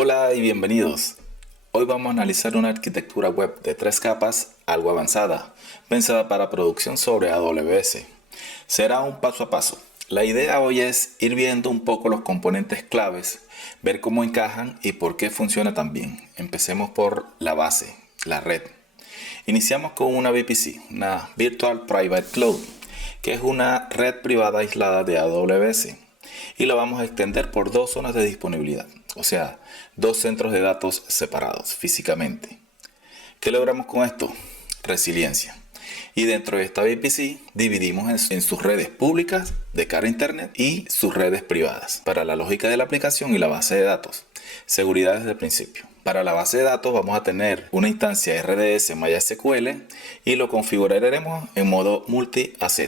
Hola y bienvenidos. Hoy vamos a analizar una arquitectura web de 3 capas algo avanzada, pensada para producción sobre AWS. Será un paso a paso. La idea hoy es ir viendo un poco los componentes claves, ver cómo encajan y por qué funciona tan bien. Empecemos por la base, la red. Iniciamos con una VPC, una Virtual Private Cloud, que es una red privada aislada de AWS. Y la vamos a extender por 2 zonas de disponibilidad, o sea, 2 centros de datos separados físicamente. ¿Qué logramos con esto? Resiliencia. Y dentro de esta VPC dividimos en sus redes públicas de cara a internet y sus redes privadas para la lógica de la aplicación y la base de datos. Seguridad desde el principio. Para la base de datos vamos a tener una instancia RDS MySQL y lo configuraremos en modo multi-AZ.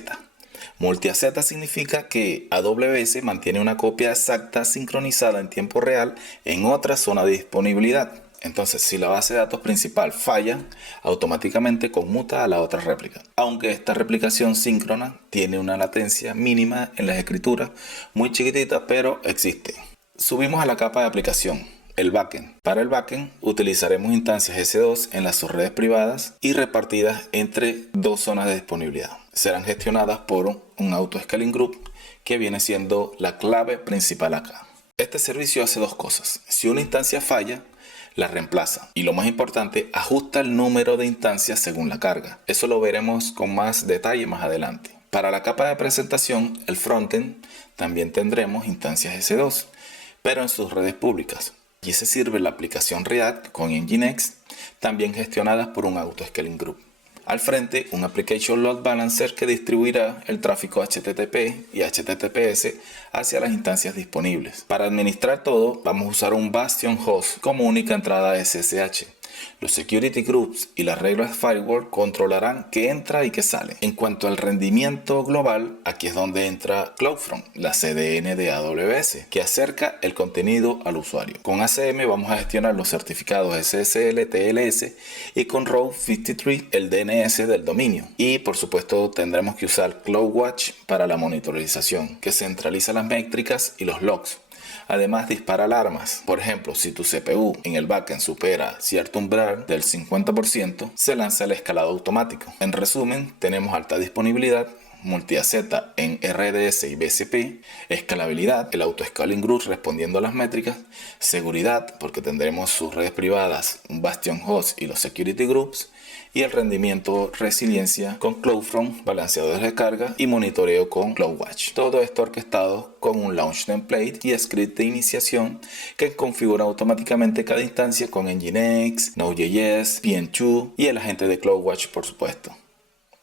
Multi-AZ significa que AWS mantiene una copia exacta sincronizada en tiempo real en otra zona de disponibilidad. Entonces, si la base de datos principal falla, automáticamente conmuta a la otra réplica. Aunque esta replicación síncrona tiene una latencia mínima en las escrituras, muy chiquitita, pero existe. Subimos a la capa de aplicación, el backend. Para el backend utilizaremos instancias S2 en las subredes privadas y repartidas entre 2 zonas de disponibilidad. Serán gestionadas por un auto-scaling group que viene siendo la clave principal acá. Este servicio hace 2 cosas. Si una instancia falla, la reemplaza y lo más importante, ajusta el número de instancias según la carga. Eso lo veremos con más detalle más adelante. Para la capa de presentación, el frontend, también tendremos instancias S2, pero en sus redes públicas. Y se sirve la aplicación React con Nginx, también gestionadas por un auto-scaling group. Al frente, un Application Load Balancer que distribuirá el tráfico HTTP y HTTPS hacia las instancias disponibles. Para administrar todo, vamos a usar un Bastion Host como única entrada SSH. Los Security Groups y las reglas Firewall controlarán qué entra y qué sale. En cuanto al rendimiento global, aquí es donde entra CloudFront, la CDN de AWS, que acerca el contenido al usuario. Con ACM vamos a gestionar los certificados SSL, TLS y con Route 53 el DNS del dominio. Y por supuesto tendremos que usar CloudWatch para la monitorización, que centraliza las métricas y los logs. Además dispara alarmas. Por ejemplo, si tu CPU en el backend supera cierto umbral del 50%, se lanza el escalado automático. En resumen, tenemos alta disponibilidad, multi-AZ en RDS y BCP, escalabilidad, el auto-scaling group respondiendo a las métricas, seguridad, porque tendremos sus redes privadas, un Bastion Host y los security groups, y el rendimiento resiliencia con CloudFront, balanceadores de carga y monitoreo con CloudWatch. Todo esto orquestado con un launch template y script de iniciación que configura automáticamente cada instancia con Nginx, Node.js, PM2 y el agente de CloudWatch, por supuesto.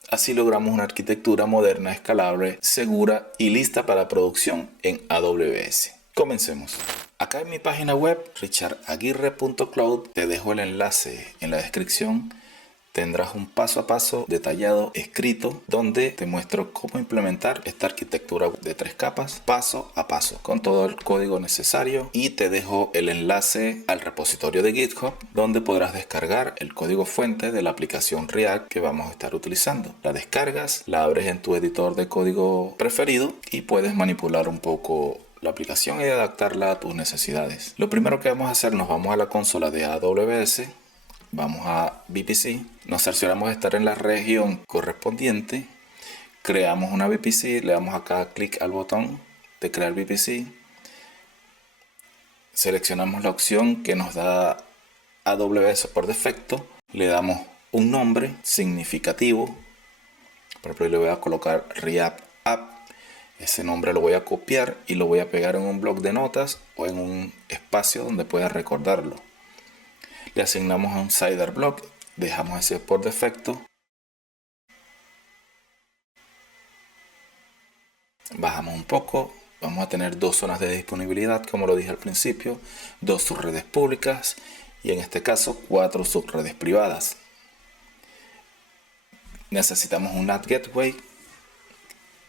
Así logramos una arquitectura moderna, escalable, segura y lista para producción en AWS. Comencemos. Acá en mi página web, richardaguirre.cloud, te dejo el enlace en la descripción. Tendrás un paso a paso detallado escrito donde te muestro cómo implementar esta arquitectura de 3 capas paso a paso con todo el código necesario, y te dejo el enlace al repositorio de GitHub donde podrás descargar el código fuente de la aplicación React que vamos a estar utilizando. La descargas, la abres en tu editor de código preferido y puedes manipular un poco la aplicación y adaptarla a tus necesidades. Lo primero que vamos a hacer, nos vamos a la consola de AWS. Vamos a VPC, nos cercioramos de estar en la región correspondiente, creamos una VPC, le damos acá clic al botón de crear VPC, seleccionamos la opción que nos da AWS por defecto, le damos un nombre significativo, por ejemplo le voy a colocar React App, ese nombre lo voy a copiar y lo voy a pegar en un bloc de notas o en un espacio donde pueda recordarlo. Le asignamos a un CIDR block, dejamos ese por defecto, bajamos un poco, vamos a tener 2 zonas de disponibilidad como lo dije al principio, 2 subredes públicas y en este caso 4 subredes privadas. Necesitamos un NAT gateway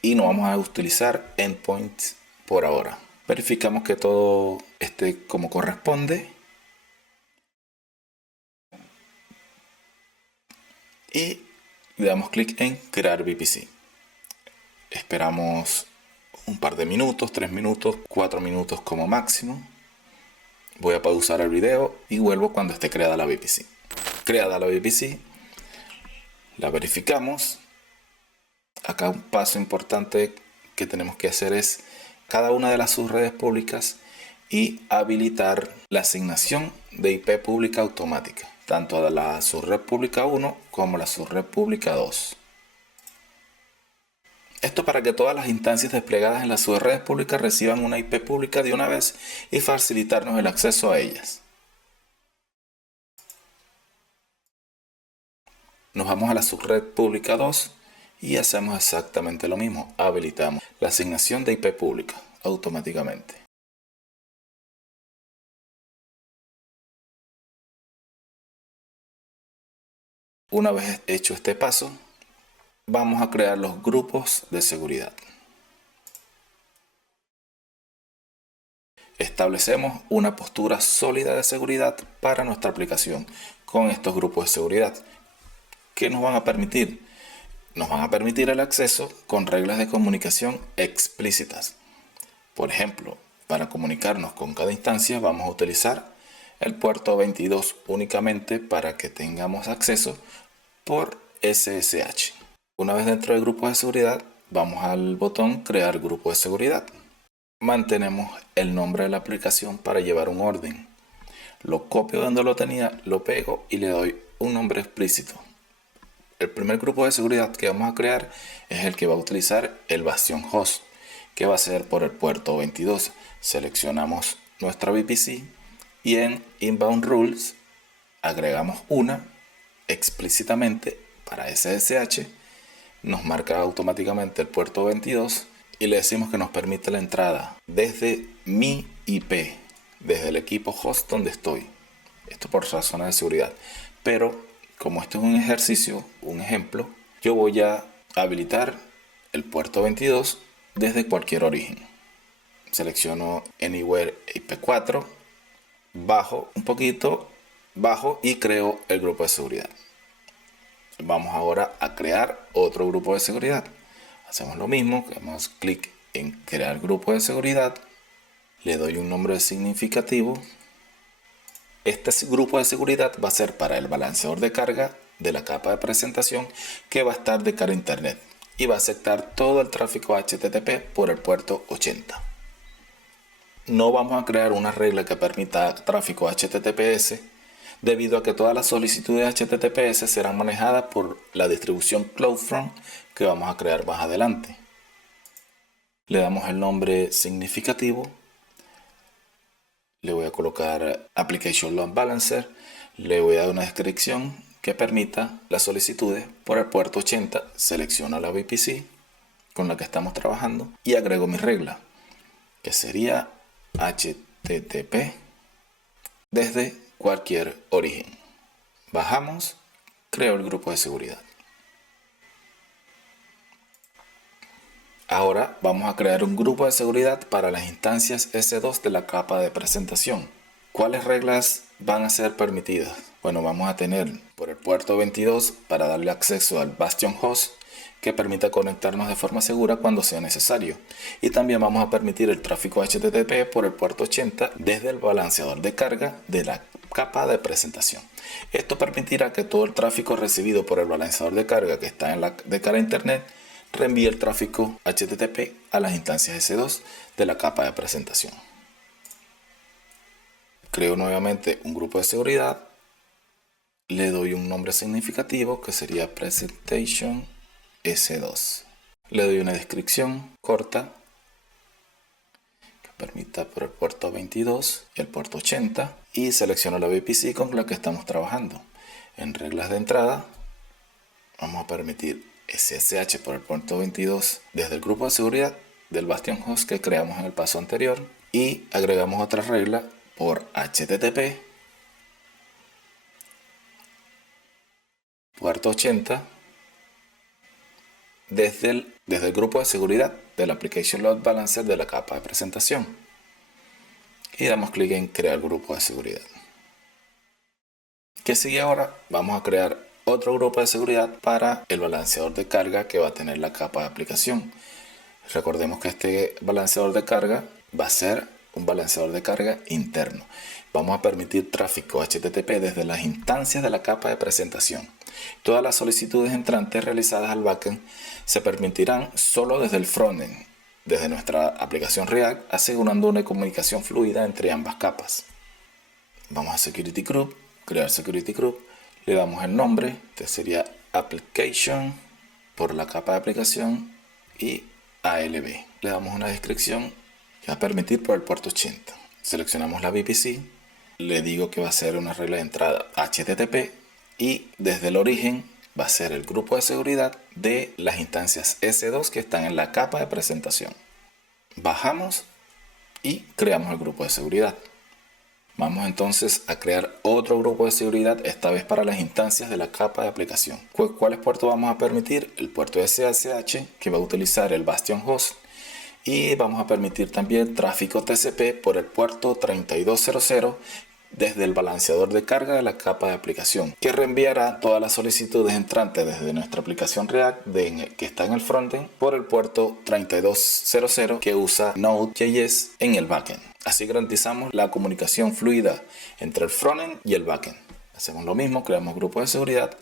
y no vamos a utilizar endpoints por ahora. Verificamos que todo esté como corresponde y le damos clic en crear VPC. Esperamos un par de minutos, 3 minutos, 4 minutos como máximo. Voy a pausar el video y vuelvo cuando esté creada la VPC. Creada la VPC, la verificamos. Acá un paso importante que tenemos que hacer es cada una de las subredes públicas y habilitar la asignación de IP pública automática, tanto de la subred pública 1 como la subred pública 2. Esto para que todas las instancias desplegadas en las subredes públicas reciban una IP pública de una vez y facilitarnos el acceso a ellas. Nos vamos a la subred pública 2 y hacemos exactamente lo mismo. Habilitamos la asignación de IP pública automáticamente. Una vez hecho este paso, vamos a crear los grupos de seguridad. Establecemos una postura sólida de seguridad para nuestra aplicación con estos grupos de seguridad. ¿Qué nos van a permitir? Nos van a permitir el acceso con reglas de comunicación explícitas. Por ejemplo, para comunicarnos con cada instancia vamos a utilizar el puerto 22 únicamente para que tengamos acceso por SSH. Una vez dentro del grupo de seguridad, vamos al botón Crear grupo de seguridad. Mantenemos el nombre de la aplicación para llevar un orden. Lo copio donde lo tenía, lo pego y le doy un nombre explícito. El primer grupo de seguridad que vamos a crear es el que va a utilizar el Bastion Host, que va a ser por el puerto 22. Seleccionamos nuestra VPC y en Inbound Rules agregamos una explícitamente para SSH. Nos marca automáticamente el puerto 22 y le decimos que nos permite la entrada desde mi IP, desde el equipo host donde estoy. Esto por razones de seguridad. Pero como esto es un ejercicio, un ejemplo, yo voy a habilitar el puerto 22 desde cualquier origen. Selecciono Anywhere IP4, bajo un poquito, bajo y creo el grupo de seguridad. Vamos ahora a crear otro grupo de seguridad. Hacemos lo mismo, damos clic en crear grupo de seguridad, le doy un nombre significativo. Este grupo de seguridad va a ser para el balanceador de carga de la capa de presentación que va a estar de cara a internet y va a aceptar todo el tráfico HTTP por el puerto 80. No vamos a crear una regla que permita tráfico HTTPS debido a que todas las solicitudes HTTPS serán manejadas por la distribución CloudFront que vamos a crear más adelante. Le damos el nombre significativo. Le voy a colocar Application Load Balancer. Le voy a dar una descripción que permita las solicitudes por el puerto 80. Selecciono la VPC con la que estamos trabajando y agrego mi regla, que sería HTTP desde cualquier origen. Bajamos, creo el grupo de seguridad. Ahora vamos a crear un grupo de seguridad para las instancias S2 de la capa de presentación. ¿Cuáles reglas van a ser permitidas? Bueno, vamos a tener por el puerto 22 para darle acceso al Bastion Host que permita conectarnos de forma segura cuando sea necesario. Y también vamos a permitir el tráfico HTTP por el puerto 80 desde el balanceador de carga de la capa de presentación. Esto permitirá que todo el tráfico recibido por el balanceador de carga que está de cara a internet reenvíe el tráfico HTTP a las instancias S2 de la capa de presentación. Creo nuevamente un grupo de seguridad, le doy un nombre significativo que sería Presentation S2. Le doy una descripción corta que permita por el puerto 22 y el puerto 80 y selecciono la VPC con la que estamos trabajando. En reglas de entrada vamos a permitir SSH por el puerto 22 desde el grupo de seguridad del Bastion Host que creamos en el paso anterior y agregamos otra regla por HTTP puerto 80 desde el grupo de seguridad del Application Load Balancer de la capa de presentación y damos clic en crear grupo de seguridad. ¿Qué sigue ahora? Vamos a crear otro grupo de seguridad para el balanceador de carga que va a tener la capa de aplicación. Recordemos que este balanceador de carga va a ser un balanceador de carga interno. Vamos a permitir tráfico HTTP desde las instancias de la capa de presentación. Todas las solicitudes entrantes realizadas al backend se permitirán solo desde el frontend, desde nuestra aplicación React, asegurando una comunicación fluida entre ambas capas. Vamos a Security Group, crear Security Group, le damos el nombre, que sería Application por la capa de aplicación y ALB. Le damos una descripción que va a permitir por el puerto 80. Seleccionamos la VPC, le digo que va a ser una regla de entrada HTTP y desde el origen va a ser el grupo de seguridad de las instancias S2 que están en la capa de presentación. Bajamos y creamos el grupo de seguridad. Vamos entonces a crear otro grupo de seguridad, esta vez para las instancias de la capa de aplicación. ¿Cuáles puertos vamos a permitir? El puerto SSH, que va a utilizar el Bastion Host, y vamos a permitir también tráfico TCP por el puerto 3200 desde el balanceador de carga de la capa de aplicación, que reenviará todas las solicitudes entrantes desde nuestra aplicación React que está en el frontend por el puerto 3200 que usa Node.js en el backend. Así garantizamos la comunicación fluida entre el frontend y el backend. Hacemos lo mismo, creamos grupo de seguridad,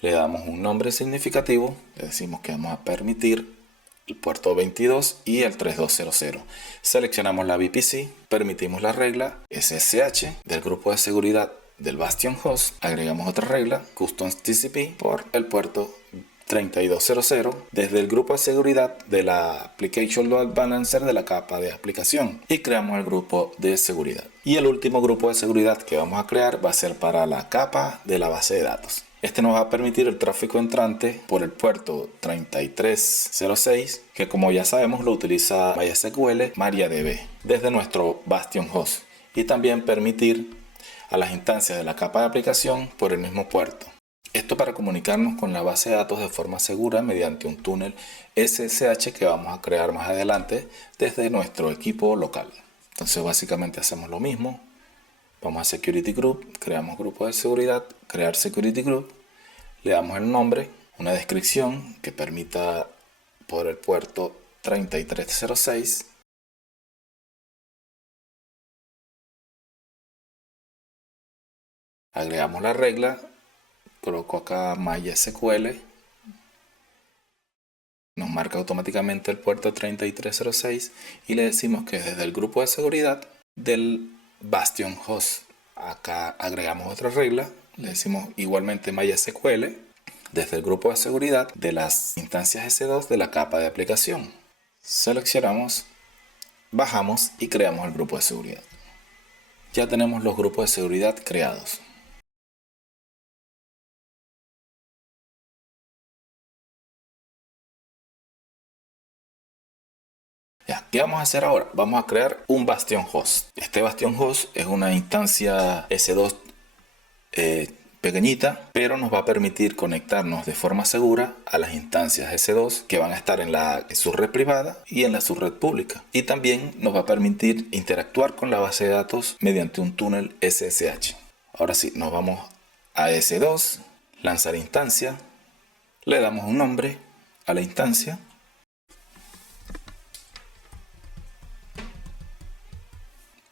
le damos un nombre significativo, le decimos que vamos a permitir el puerto 22 y el 3200. Seleccionamos la VPC, permitimos la regla SSH del grupo de seguridad del Bastion Host, agregamos otra regla Custom TCP por el puerto 3200 desde el grupo de seguridad de la Application Load Balancer de la capa de aplicación y creamos el grupo de seguridad. Y el último grupo de seguridad que vamos a crear va a ser para la capa de la base de datos. Este nos va a permitir el tráfico entrante por el puerto 3306, que como ya sabemos lo utiliza MySQL MariaDB desde nuestro Bastion Host, y también permitir a las instancias de la capa de aplicación por el mismo puerto. Esto para comunicarnos con la base de datos de forma segura mediante un túnel SSH que vamos a crear más adelante desde nuestro equipo local. Entonces básicamente hacemos lo mismo. Vamos a Security Group, creamos grupo de seguridad, crear Security Group, le damos el nombre, una descripción que permita por el puerto 3306. Agregamos la regla, coloco acá MySQL, nos marca automáticamente el puerto 3306 y le decimos que desde el grupo de seguridad del Bastion Host. Acá agregamos otra regla, le decimos igualmente MySQL desde el grupo de seguridad de las instancias S2 de la capa de aplicación. Seleccionamos, bajamos y creamos el grupo de seguridad. Ya tenemos los grupos de seguridad creados. Ya, ¿qué vamos a hacer ahora? Vamos a crear un Bastion Host. Este Bastion Host es una instancia S2 pequeñita, pero nos va a permitir conectarnos de forma segura a las instancias S2 que van a estar en la subred privada y en la subred pública. Y también nos va a permitir interactuar con la base de datos mediante un túnel SSH. Ahora sí, nos vamos a S2, lanzar instancia, le damos un nombre a la instancia.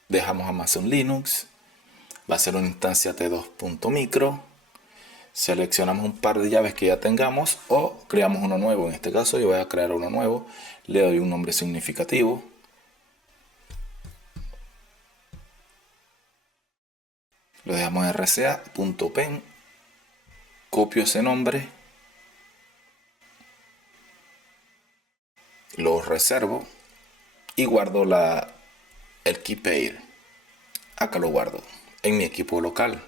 Dejamos Amazon Linux, va a ser una instancia T2.micro, seleccionamos un par de llaves que ya tengamos o creamos uno nuevo. En este caso yo voy a crear uno nuevo, le doy un nombre significativo, lo dejamos en rca.pen, copio ese nombre, lo reservo y guardo el key pair. Acá lo guardo en mi equipo local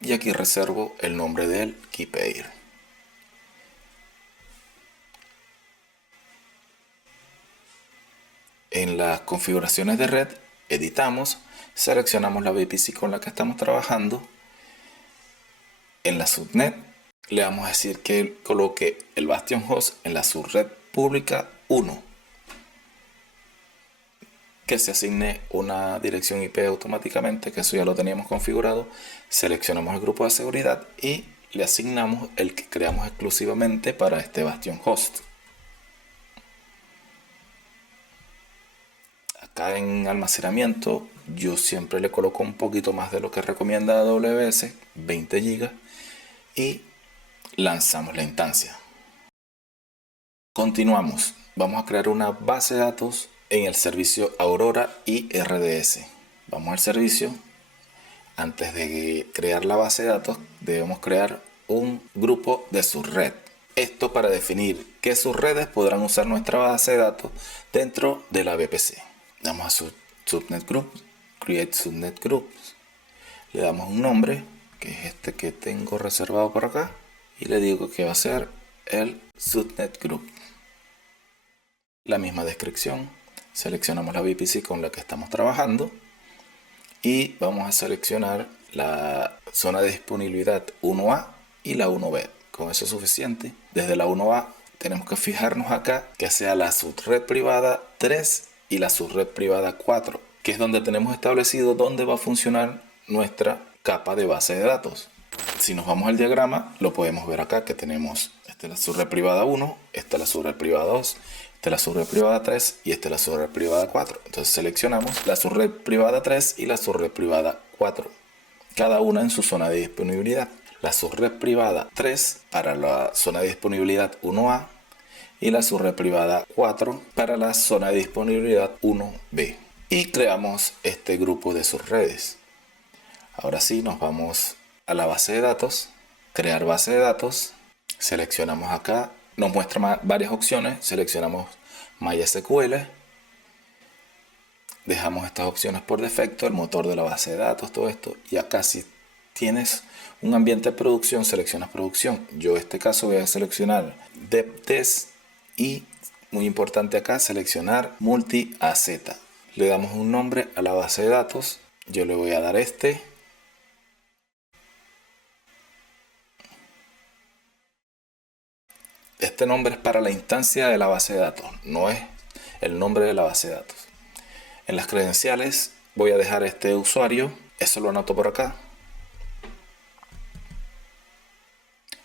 y aquí reservo el nombre del key pair. En las configuraciones de red editamos, seleccionamos la VPC con la que estamos trabajando. En la subnet le vamos a decir que coloque el Bastion Host en la subred pública 1, que se asigne una dirección IP automáticamente, que eso ya lo teníamos configurado. Seleccionamos el grupo de seguridad y le asignamos el que creamos exclusivamente para este Bastion Host. Acá en almacenamiento yo siempre le coloco un poquito más de lo que recomienda AWS, 20 GB, y lanzamos la instancia. Continuamos. Vamos a crear una base de datos en el servicio Aurora y RDS. Vamos al servicio. Antes de crear la base de datos, debemos crear un grupo de subred. Esto para definir qué subredes podrán usar nuestra base de datos dentro de la VPC. Damos a Subnet Group, Create Subnet Groups. Le damos un nombre, que es este que tengo reservado por acá. Y le digo que va a ser el Subnet Group. La misma descripción. Seleccionamos la VPC con la que estamos trabajando. Y vamos a seleccionar la zona de disponibilidad 1A y la 1B. Con eso es suficiente. Desde la 1A tenemos que fijarnos acá que sea la subred privada 3 y la subred privada 4, que es donde tenemos establecido dónde va a funcionar nuestra capa de base de datos. Si nos vamos al diagrama, lo podemos ver acá que tenemos esta es la subred privada 1, esta es la subred privada 2, esta es la subred privada 3 y esta es la subred privada 4. Entonces seleccionamos la subred privada 3 y la subred privada 4, cada una en su zona de disponibilidad. La subred privada 3 para la zona de disponibilidad 1A y la subred privada 4 para la zona de disponibilidad 1B. Y creamos este grupo de subredes. Ahora sí, nos vamos a la base de datos, crear base de datos, seleccionamos acá, nos muestra varias opciones, seleccionamos MySQL, dejamos estas opciones por defecto, el motor de la base de datos, todo esto, y acá si tienes un ambiente de producción, seleccionas producción. Yo en este caso voy a seleccionar DevTest y, muy importante acá, seleccionar Multi-AZ. Le damos un nombre a la base de datos, yo le voy a dar este. Este nombre es para la instancia de la base de datos, no es el nombre de la base de datos. En las credenciales voy a dejar este usuario, eso lo anoto por acá.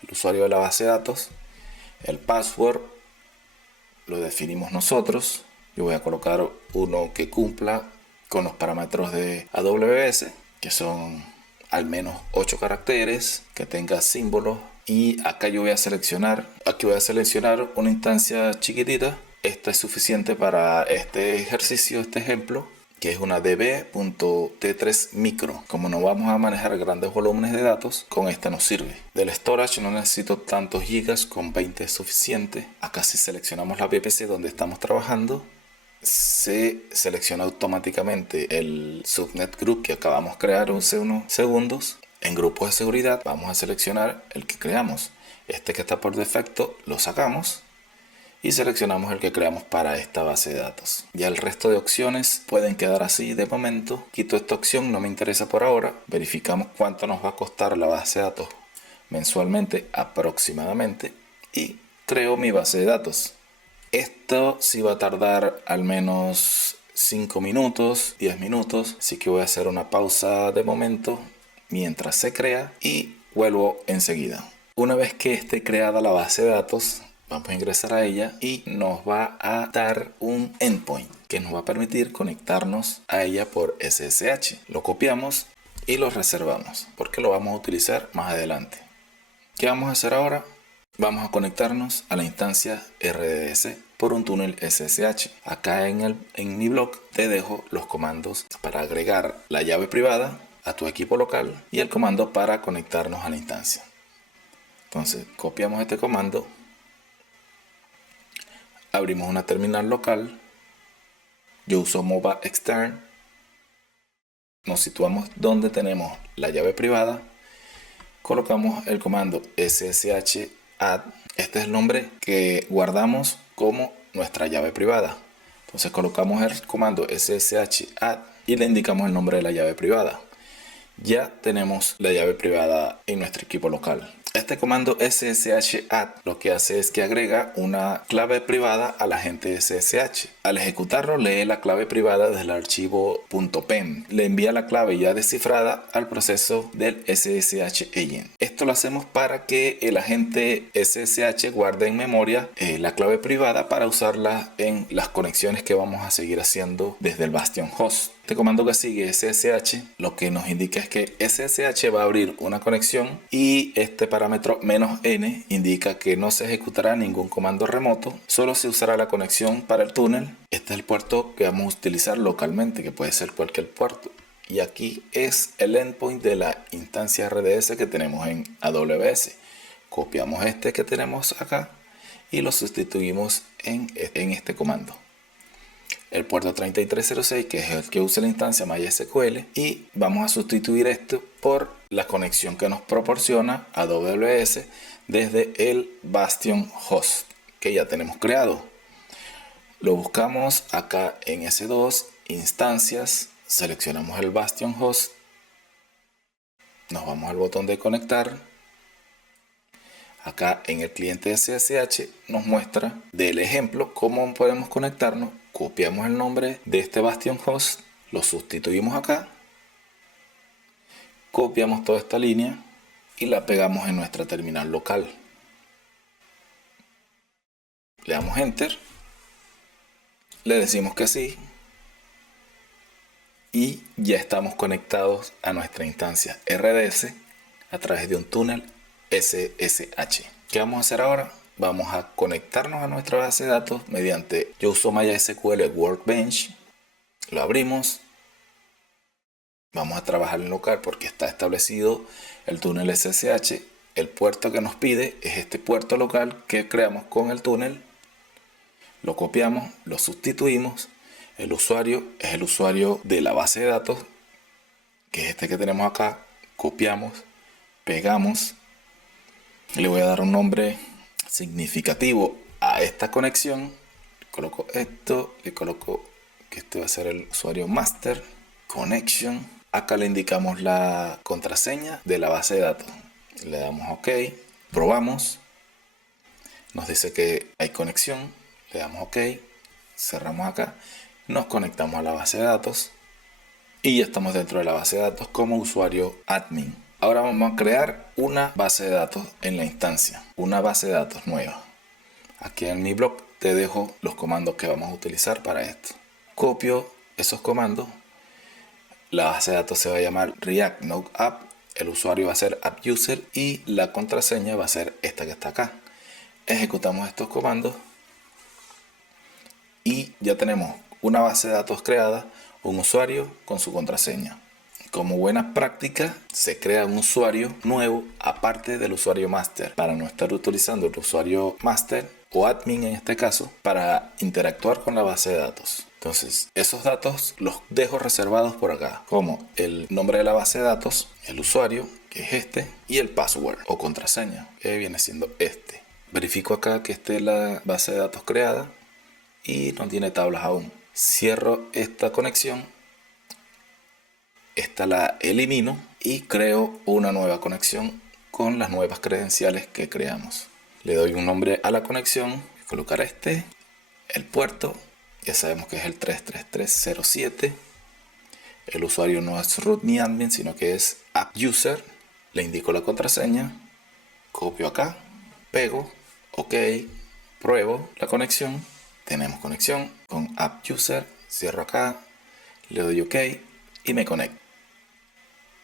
El usuario de la base de datos, el password lo definimos nosotros. Yo voy a colocar uno que cumpla con los parámetros de AWS, que son al menos 8 caracteres, que tenga símbolos. Y acá yo voy a seleccionar, una instancia chiquitita. Esta es suficiente para este ejercicio, este ejemplo, que es una db.t3 micro. Como no vamos a manejar grandes volúmenes de datos, con esta nos sirve. Del storage no necesito tantos gigas, con 20 es suficiente. Acá si seleccionamos la VPC donde estamos trabajando, se selecciona automáticamente el subnet group que acabamos de crear hace unos segundos. En grupos de seguridad vamos a seleccionar el que creamos. Este que está por defecto lo sacamos y seleccionamos el que creamos para esta base de datos. Ya el resto de opciones pueden quedar así de momento. Quito esta opción, no me interesa por ahora. Verificamos cuánto nos va a costar la base de datos mensualmente aproximadamente y creo mi base de datos. Esto sí va a tardar al menos 5 minutos, 10 minutos, así que voy a hacer una pausa de momento mientras se crea y vuelvo enseguida. Una vez que esté creada la base de datos, vamos a ingresar a ella y nos va a dar un endpoint que nos va a permitir conectarnos a ella por SSH. Lo copiamos y lo reservamos porque lo vamos a utilizar más adelante. ¿Qué vamos a hacer ahora? Vamos a conectarnos a la instancia RDS por un túnel SSH. Acá en mi blog te dejo los comandos para agregar la llave privada a tu equipo local y el comando para conectarnos a la instancia. Entonces copiamos este comando, abrimos una terminal local, yo uso Mova Extern, nos situamos donde tenemos la llave privada, colocamos el comando ssh add, este es el nombre que guardamos como nuestra llave privada. Entonces colocamos el comando ssh add y le indicamos el nombre de la llave privada. ya tenemos la llave privada en nuestro equipo local. Este comando ssh-add lo que hace es que agrega una clave privada al agente SSH. Al ejecutarlo, lee la clave privada del archivo .pem. Le envía la clave ya descifrada al proceso del SSH agent. Esto lo hacemos para que el agente SSH guarde en memoria la clave privada para usarla en las conexiones que vamos a seguir haciendo desde el Bastion host. Este comando que sigue SSH lo que nos indica es que SSH va a abrir una conexión y este parámetro "-n" indica que no se ejecutará ningún comando remoto, solo se usará la conexión para el túnel. Este es el puerto que vamos a utilizar localmente, que puede ser cualquier puerto. Y aquí es el endpoint de la instancia RDS que tenemos en AWS. Copiamos este que tenemos acá y lo sustituimos en este comando. El puerto 3306, que es el que usa la instancia MySQL, y vamos a sustituir esto por la conexión que nos proporciona AWS desde el Bastion host que ya tenemos creado. Lo buscamos acá en S2, instancias, seleccionamos el Bastion host, nos vamos al botón de conectar. Acá en el cliente SSH nos muestra del ejemplo cómo podemos conectarnos. Copiamos el nombre de este Bastion host, lo sustituimos acá, copiamos toda esta línea y la pegamos en nuestra terminal local. Le damos enter, le decimos que sí y ya estamos conectados a nuestra instancia RDS a través de un túnel SSH. ¿Qué vamos a hacer ahora? Vamos a conectarnos a nuestra base de datos mediante, yo uso MySQL Workbench, lo abrimos, vamos a trabajar en local porque está establecido el túnel SSH, el puerto que nos pide es este puerto local que creamos con el túnel, lo copiamos, lo sustituimos, el usuario es el usuario de la base de datos, que es este que tenemos acá, copiamos, pegamos, le voy a dar un nombre significativo a esta conexión, coloco esto, le coloco que este va a ser el usuario master connection. Acá le indicamos la contraseña de la base de datos, le damos OK, probamos, nos dice que hay conexión, le damos OK, cerramos acá, nos conectamos a la base de datos y ya estamos dentro de la base de datos como usuario admin. Ahora vamos a crear una base de datos en la instancia, una base de datos nueva. Aquí en mi blog te dejo los comandos que vamos a utilizar para esto. Copio esos comandos. La base de datos se va a llamar React Node App. El usuario va a ser AppUser y la contraseña va a ser esta que está acá. Ejecutamos estos comandos y ya tenemos una base de datos creada, un usuario con su contraseña. Como buena práctica, se crea un usuario nuevo aparte del usuario master para no estar utilizando el usuario master o admin en este caso para interactuar con la base de datos. Entonces, esos datos los dejo reservados por acá, como el nombre de la base de datos, el usuario, que es este, y el password o contraseña, que viene siendo este. Verifico acá que esté la base de datos creada y no tiene tablas aún. Cierro esta conexión. Esta la elimino y creo una nueva conexión con las nuevas credenciales que creamos. Le doy un nombre a la conexión, colocar el puerto, ya sabemos que es el 33307. El usuario no es root ni admin, sino que es AppUser. Le indico la contraseña, copio acá, pego, OK, pruebo la conexión. Tenemos conexión con AppUser, cierro acá, le doy OK y me conecto.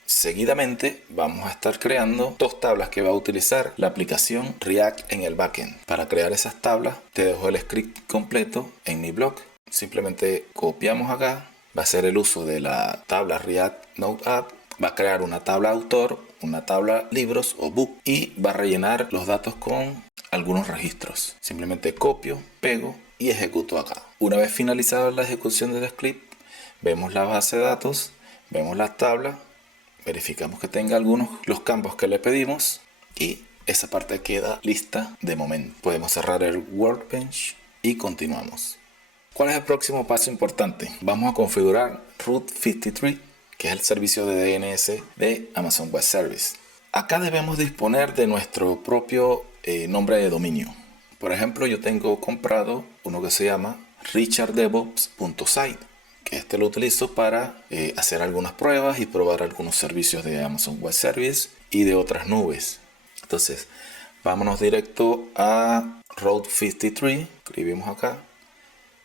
Seguidamente vamos a estar creando dos tablas que va a utilizar la aplicación React en el backend. Para crear esas tablas te dejo el script completo en mi blog. Simplemente copiamos acá, va a ser el uso de la tabla React Node App, va a crear una tabla autor, una tabla libros o book y va a rellenar los datos con algunos registros. Simplemente copio, pego y ejecuto acá. Una vez finalizada la ejecución del script, vemos la base de datos, vemos las tablas, verificamos que tenga los campos que le pedimos y esa parte queda lista de momento. Podemos cerrar el Workbench y continuamos. ¿Cuál es el próximo paso importante? Vamos a configurar Route 53, que es el servicio de DNS de Amazon Web Service. Acá debemos disponer de nuestro propio nombre de dominio. Por ejemplo, yo tengo comprado uno que se llama richarddevops.site, que este lo utilizo para hacer algunas pruebas y probar algunos servicios de Amazon Web Service y de otras nubes. Entonces, vámonos directo a Route 53, escribimos acá,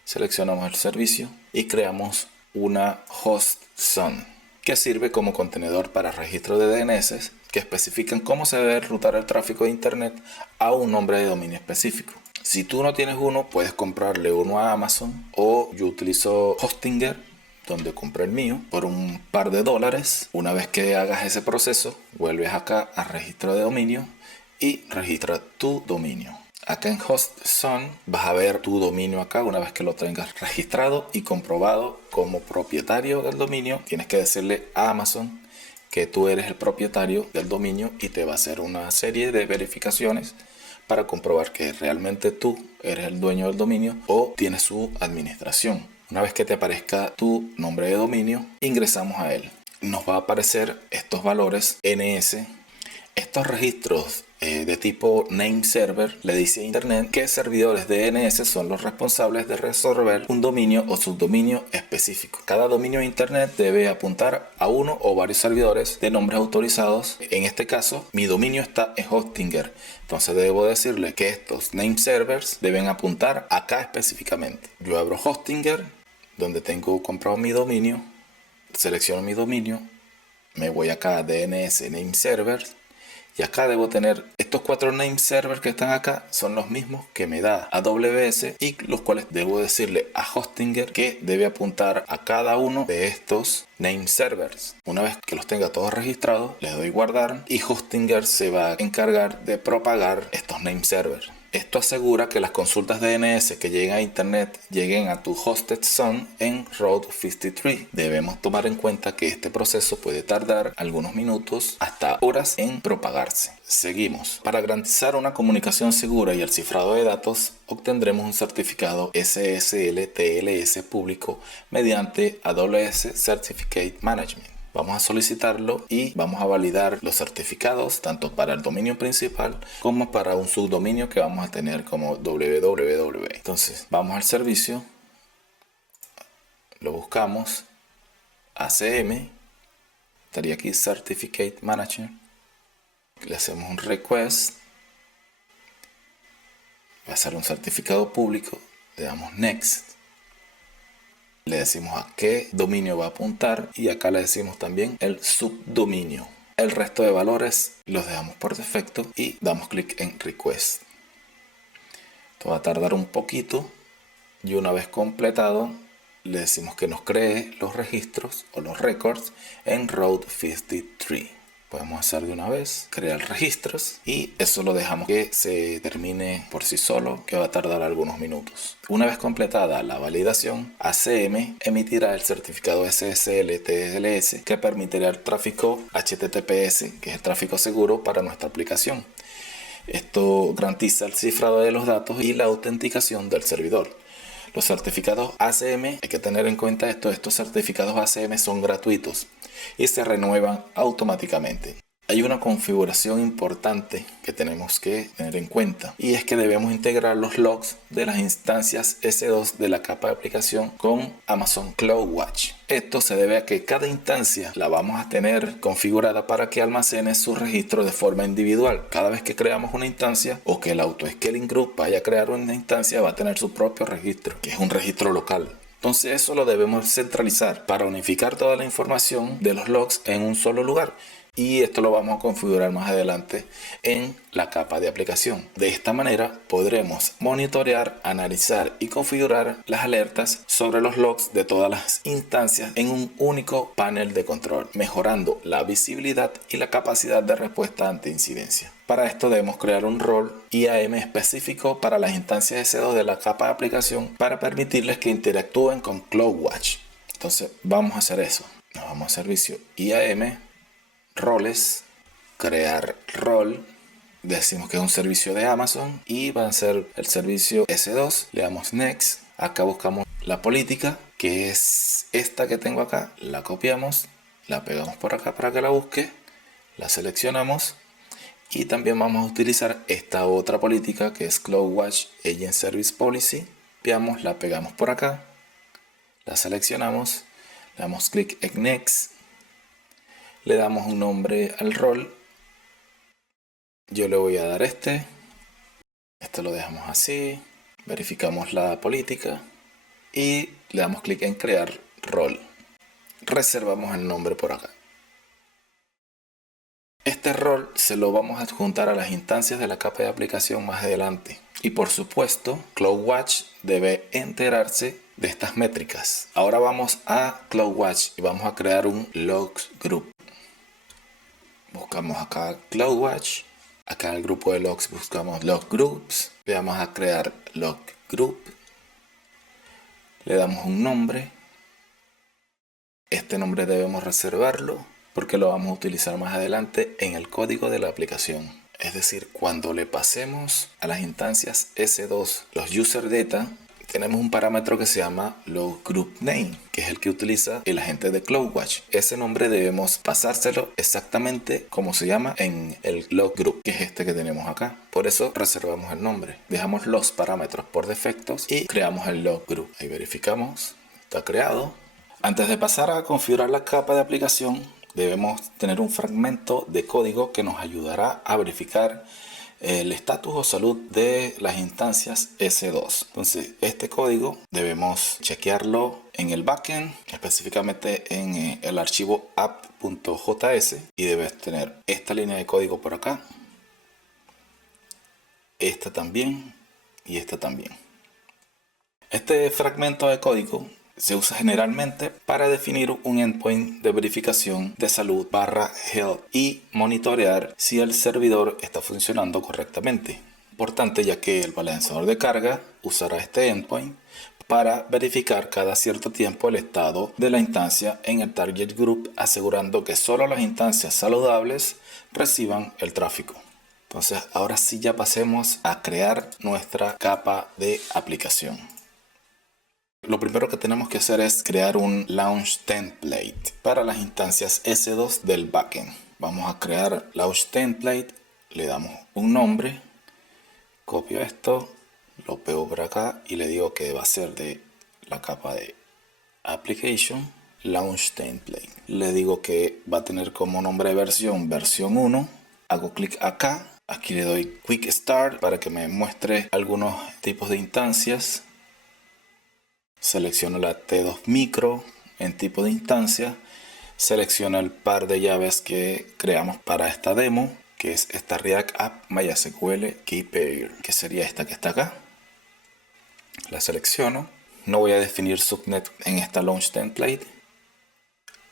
seleccionamos el servicio y creamos una host zone que sirve como contenedor para registro de DNS que especifican cómo se debe rutar el tráfico de internet a un nombre de dominio específico. Si tú no tienes uno, puedes comprarle uno a Amazon, o yo utilizo Hostinger, donde compré el mío por un par de dólares. Una vez que hagas ese proceso, vuelves acá a registro de dominio y registra tu dominio. Acá en HostZone vas a ver tu dominio acá. Una vez que lo tengas registrado y comprobado como propietario del dominio, tienes que decirle a Amazon que tú eres el propietario del dominio y te va a hacer una serie de verificaciones para comprobar que realmente tú eres el dueño del dominio o tienes su administración. Una vez que te aparezca tu nombre de dominio, ingresamos a él. Nos va a aparecer estos valores NS. Estos registros de tipo name server le dice a Internet que servidores DNS son los responsables de resolver un dominio o subdominio específico. Cada dominio de Internet debe apuntar a uno o varios servidores de nombres autorizados. En este caso, mi dominio está en Hostinger. Entonces debo decirle que estos name servers deben apuntar acá específicamente. Yo abro Hostinger, donde tengo comprado mi dominio, selecciono mi dominio, me voy acá a DNS name servers. Y acá debo tener estos 4 name servers que están acá, son los mismos que me da AWS, y los cuales debo decirle a Hostinger que debe apuntar a cada uno de estos name servers. Una vez que los tenga todos registrados, le doy guardar y Hostinger se va a encargar de propagar estos name servers. Esto asegura que las consultas DNS que lleguen a Internet lleguen a tu hosted zone en Route 53. Debemos tomar en cuenta que este proceso puede tardar algunos minutos hasta horas en propagarse. Seguimos. Para garantizar una comunicación segura y el cifrado de datos, obtendremos un certificado SSL/TLS público mediante AWS Certificate Management. Vamos a solicitarlo y vamos a validar los certificados tanto para el dominio principal como para un subdominio que vamos a tener como www. Entonces vamos al servicio, lo buscamos, ACM, estaría aquí Certificate Manager, le hacemos un request, va a ser un certificado público, le damos Next. Le decimos a qué dominio va a apuntar y acá le decimos también el subdominio. El resto de valores los dejamos por defecto y damos clic en Request. Esto va a tardar un poquito y una vez completado le decimos que nos cree los registros o los records en Route 53. Podemos hacer de una vez, crear registros y eso lo dejamos que se termine por sí solo, que va a tardar algunos minutos. Una vez completada la validación, ACM emitirá el certificado SSL/TLS que permitirá el tráfico HTTPS, que es el tráfico seguro para nuestra aplicación. Esto garantiza el cifrado de los datos y la autenticación del servidor. Los certificados ACM, hay que tener en cuenta estos certificados ACM son gratuitos y se renuevan automáticamente. Hay una configuración importante que tenemos que tener en cuenta y es que debemos integrar los logs de las instancias S2 de la capa de aplicación con Amazon CloudWatch. Esto se debe a que cada instancia la vamos a tener configurada para que almacene su registro de forma individual. Cada vez que creamos una instancia o que el Autoscaling Group vaya a crear una instancia, va a tener su propio registro, que es un registro local. Entonces eso lo debemos centralizar para unificar toda la información de los logs en un solo lugar. Y esto lo vamos a configurar más adelante en la capa de aplicación. De esta manera podremos monitorear, analizar y configurar las alertas sobre los logs de todas las instancias en un único panel de control, mejorando la visibilidad y la capacidad de respuesta ante incidencia. Para esto debemos crear un rol IAM específico para las instancias S2 de la capa de aplicación para permitirles que interactúen con CloudWatch. Entonces vamos a hacer eso. Nos vamos a servicio IAM, roles, crear rol, decimos que es un servicio de Amazon y va a ser el servicio S2, le damos Next, acá buscamos la política que es esta que tengo acá, la copiamos, la pegamos por acá para que la busque, la seleccionamos y también vamos a utilizar esta otra política que es CloudWatch Agent Service Policy. Copiamos, la pegamos por acá, la seleccionamos, le damos clic en Next, le damos un nombre al rol. Yo le voy a dar esto lo dejamos así, verificamos la política y le damos clic en crear rol. Reservamos el nombre por acá. Este rol se lo vamos a adjuntar a las instancias de la capa de aplicación más adelante. Y por supuesto, CloudWatch debe enterarse de estas métricas. Ahora vamos a CloudWatch y vamos a crear un logs group. Buscamos acá CloudWatch. Acá en el grupo de logs buscamos log groups. Le vamos a crear log group. Le damos un nombre. Este nombre debemos reservarlo porque lo vamos a utilizar más adelante en el código de la aplicación. Es decir, cuando le pasemos a las instancias S2 los user data, tenemos un parámetro que se llama log group name, que es el que utiliza el agente de CloudWatch. Ese nombre debemos pasárselo exactamente como se llama en el log group, que es este que tenemos acá. Por eso reservamos el nombre. Dejamos los parámetros por defectos y creamos el log group. Ahí verificamos, está creado. Antes de pasar a configurar la capa de aplicación, debemos tener un fragmento de código que nos ayudará a verificar el estatus o salud de las instancias S2. Entonces, este código debemos chequearlo en el backend, específicamente en el archivo app.js, y debes tener esta línea de código por acá, esta también y esta también. Este fragmento de código se usa generalmente para definir un endpoint de verificación de salud /health y monitorear si el servidor está funcionando correctamente. Importante, ya que el balanceador de carga usará este endpoint para verificar cada cierto tiempo el estado de la instancia en el target group, asegurando que solo las instancias saludables reciban el tráfico. Entonces, ahora sí ya pasemos a crear nuestra capa de aplicación. Lo primero que tenemos que hacer es crear un launch template para las instancias S2 del backend. Vamos a crear launch template, le damos un nombre, copio esto, lo pego por acá y le digo que va a ser de la capa de application launch template. Le digo que va a tener como nombre de versión 1. Hago clic acá, aquí le doy quick start para que me muestre algunos tipos de instancias. Selecciono la T2 micro en tipo de instancia. Selecciono el par de llaves que creamos para esta demo, que es esta React App MySQL Key Pair, que sería esta que está acá. La selecciono. No voy a definir subnet en esta launch template.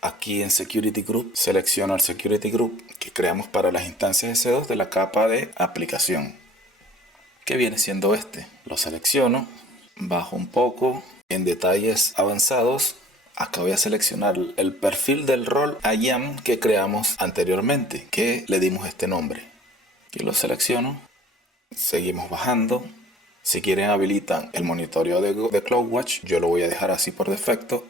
Aquí en Security Group selecciono el Security Group que creamos para las instancias S2 de la capa de aplicación, que viene siendo este. Lo selecciono, bajo un poco. En detalles avanzados, acá voy a seleccionar el perfil del rol IAM que creamos anteriormente, que le dimos este nombre. Y lo selecciono. Seguimos bajando. Si quieren habilitan el monitoreo de CloudWatch. Yo lo voy a dejar así por defecto.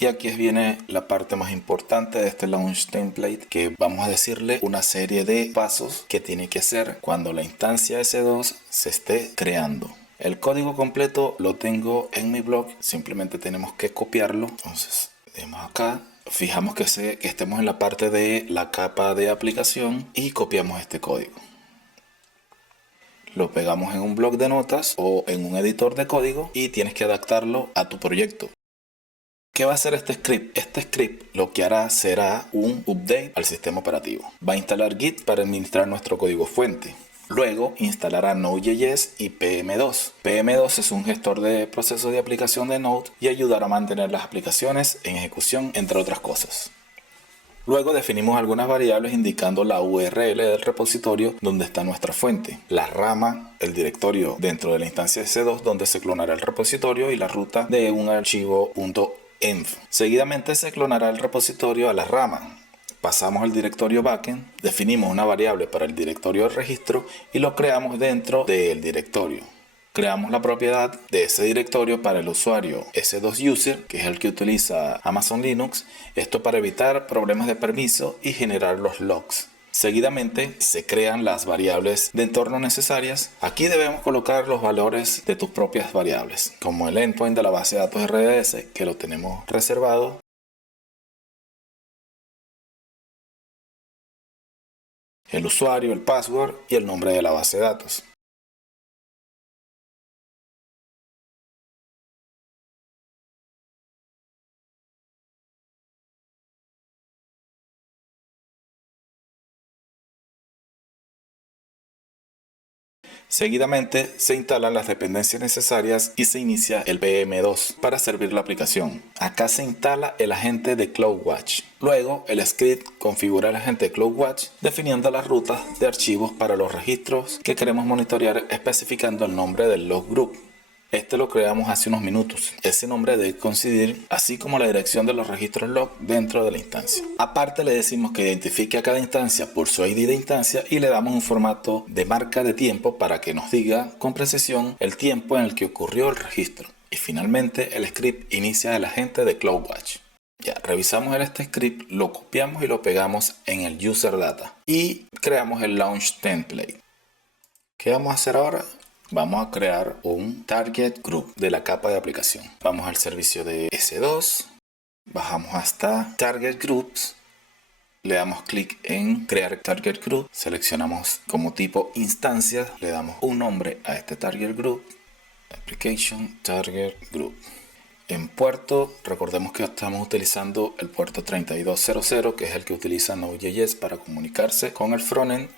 Y aquí viene la parte más importante de este launch template, que vamos a decirle una serie de pasos que tiene que hacer cuando la instancia S2 se esté creando. El código completo lo tengo en mi blog, simplemente tenemos que copiarlo. Entonces, demos acá, fijamos que estemos en la parte de la capa de aplicación y copiamos este código. Lo pegamos en un bloc de notas o en un editor de código y tienes que adaptarlo a tu proyecto. ¿Qué va a hacer este script? Este script lo que hará será un update al sistema operativo. Va a instalar Git para administrar nuestro código fuente. Luego instalará Node.js y PM2. PM2 es un gestor de procesos de aplicación de Node y ayudará a mantener las aplicaciones en ejecución, entre otras cosas. Luego definimos algunas variables indicando la URL del repositorio donde está nuestra fuente, la rama, el directorio dentro de la instancia S2 donde se clonará el repositorio y la ruta de un archivo .env. Seguidamente se clonará el repositorio a la rama. Pasamos al directorio backend, definimos una variable para el directorio de registro y lo creamos dentro del directorio. Creamos la propiedad de ese directorio para el usuario S2 User, que es el que utiliza Amazon Linux, esto para evitar problemas de permiso y generar los logs. Seguidamente se crean las variables de entorno necesarias. Aquí debemos colocar los valores de tus propias variables, como el endpoint de la base de datos RDS, que lo tenemos reservado, el usuario, el password y el nombre de la base de datos. Seguidamente se instalan las dependencias necesarias y se inicia el PM2 para servir la aplicación. Acá se instala el agente de CloudWatch. Luego el script configura el agente de CloudWatch definiendo las rutas de archivos para los registros que queremos monitorear, especificando el nombre del log group. Este lo creamos hace unos minutos. Ese nombre debe coincidir, así como la dirección de los registros log dentro de la instancia. Aparte le decimos que identifique a cada instancia por su ID de instancia y le damos un formato de marca de tiempo para que nos diga con precisión el tiempo en el que ocurrió el registro. Y finalmente el script inicia el agente de CloudWatch. Ya, revisamos este script, lo copiamos y lo pegamos en el user data y creamos el launch template. ¿Qué vamos a hacer ahora? Vamos a crear un target group de la capa de aplicación. Vamos al servicio de S2, bajamos hasta target groups, le damos clic en crear target group, seleccionamos como tipo instancias, le damos un nombre a este target group, application target group. En puerto, recordemos que estamos utilizando el puerto 3200, que es el que utiliza Node.js para comunicarse con el frontend.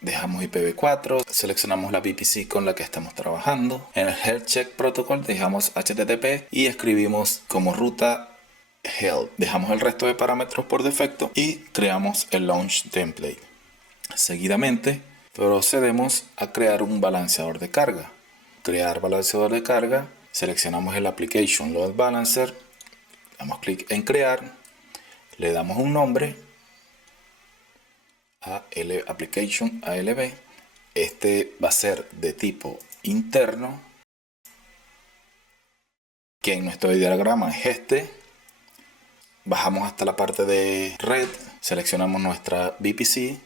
Dejamos IPv4, seleccionamos la VPC con la que estamos trabajando. En el Health Check Protocol dejamos HTTP y escribimos como ruta Health. Dejamos el resto de parámetros por defecto y creamos el Launch Template. Seguidamente procedemos a crear un balanceador de carga. Crear balanceador de carga, seleccionamos el Application Load Balancer, damos clic en crear, le damos un nombre, application ALB. Este va a ser de tipo interno, que en nuestro diagrama es este. Bajamos hasta la parte de red, seleccionamos nuestra VPC,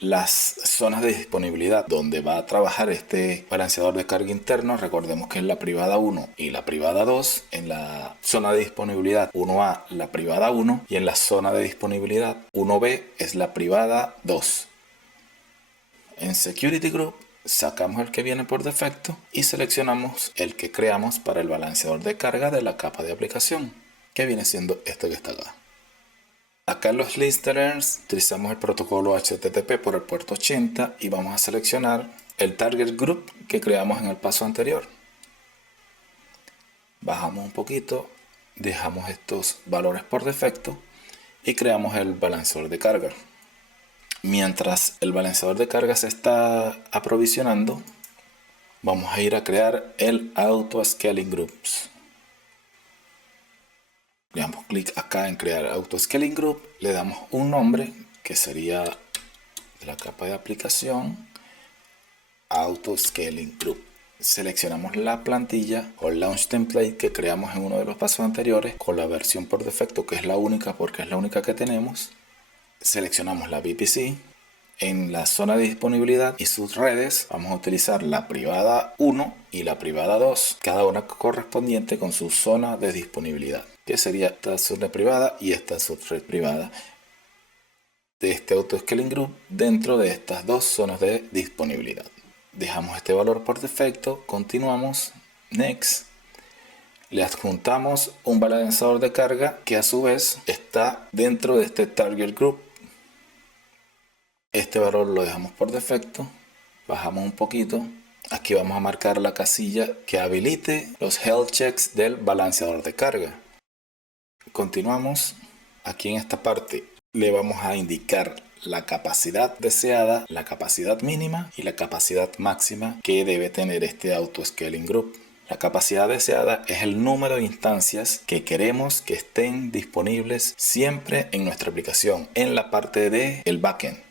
las zonas de disponibilidad donde va a trabajar este balanceador de carga interno. Recordemos que es la privada 1 y la privada 2. En la zona de disponibilidad 1A la privada 1 y en la zona de disponibilidad 1B es la privada 2. En Security Group sacamos el que viene por defecto y seleccionamos el que creamos para el balanceador de carga de la capa de aplicación, que viene siendo este que está acá. Acá en los listeners utilizamos el protocolo HTTP por el puerto 80 y vamos a seleccionar el target group que creamos en el paso anterior. Bajamos un poquito, dejamos estos valores por defecto y creamos el balanceador de carga. Mientras el balanceador de carga se está aprovisionando, vamos a ir a crear el Auto Scaling Groups. Le damos clic acá en crear Auto Scaling Group, le damos un nombre que sería de la capa de aplicación Auto Scaling Group. Seleccionamos la plantilla o el Launch Template que creamos en uno de los pasos anteriores con la versión por defecto, que es la única porque es la única que tenemos. Seleccionamos la VPC. En la zona de disponibilidad y sus redes vamos a utilizar la privada 1 y la privada 2, cada una correspondiente con su zona de disponibilidad, que sería esta zona privada y esta subred privada de este Auto Scaling Group dentro de estas dos zonas de disponibilidad. Dejamos este valor por defecto, continuamos, next. Le adjuntamos un balanceador de carga que a su vez está dentro de este target group. Este valor lo dejamos por defecto, bajamos un poquito. Aquí vamos a marcar la casilla que habilite los health checks del balanceador de carga. Continuamos. Aquí en esta parte le vamos a indicar la capacidad deseada, la capacidad mínima y la capacidad máxima que debe tener este Auto Scaling Group. La capacidad deseada es el número de instancias que queremos que estén disponibles siempre en nuestra aplicación en la parte de el backend.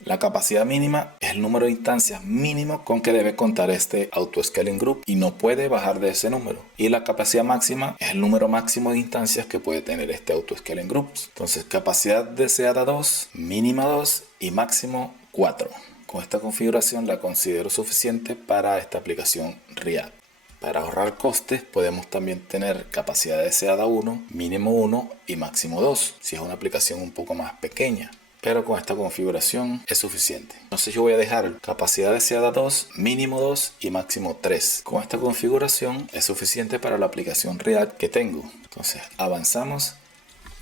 La capacidad mínima es el número de instancias mínimo con que debe contar este auto-scaling group y no puede bajar de ese número. Y la capacidad máxima es el número máximo de instancias que puede tener este auto-scaling group. Entonces, capacidad deseada 2, mínima 2 y máximo 4. Con esta configuración la considero suficiente para esta aplicación React. Para ahorrar costes podemos también tener capacidad deseada 1, mínimo 1 y máximo 2, si es una aplicación un poco más pequeña. Pero con esta configuración es suficiente. Entonces yo voy a dejar capacidad deseada 2, mínimo 2 y máximo 3. Con esta configuración es suficiente para la aplicación React que tengo. Entonces avanzamos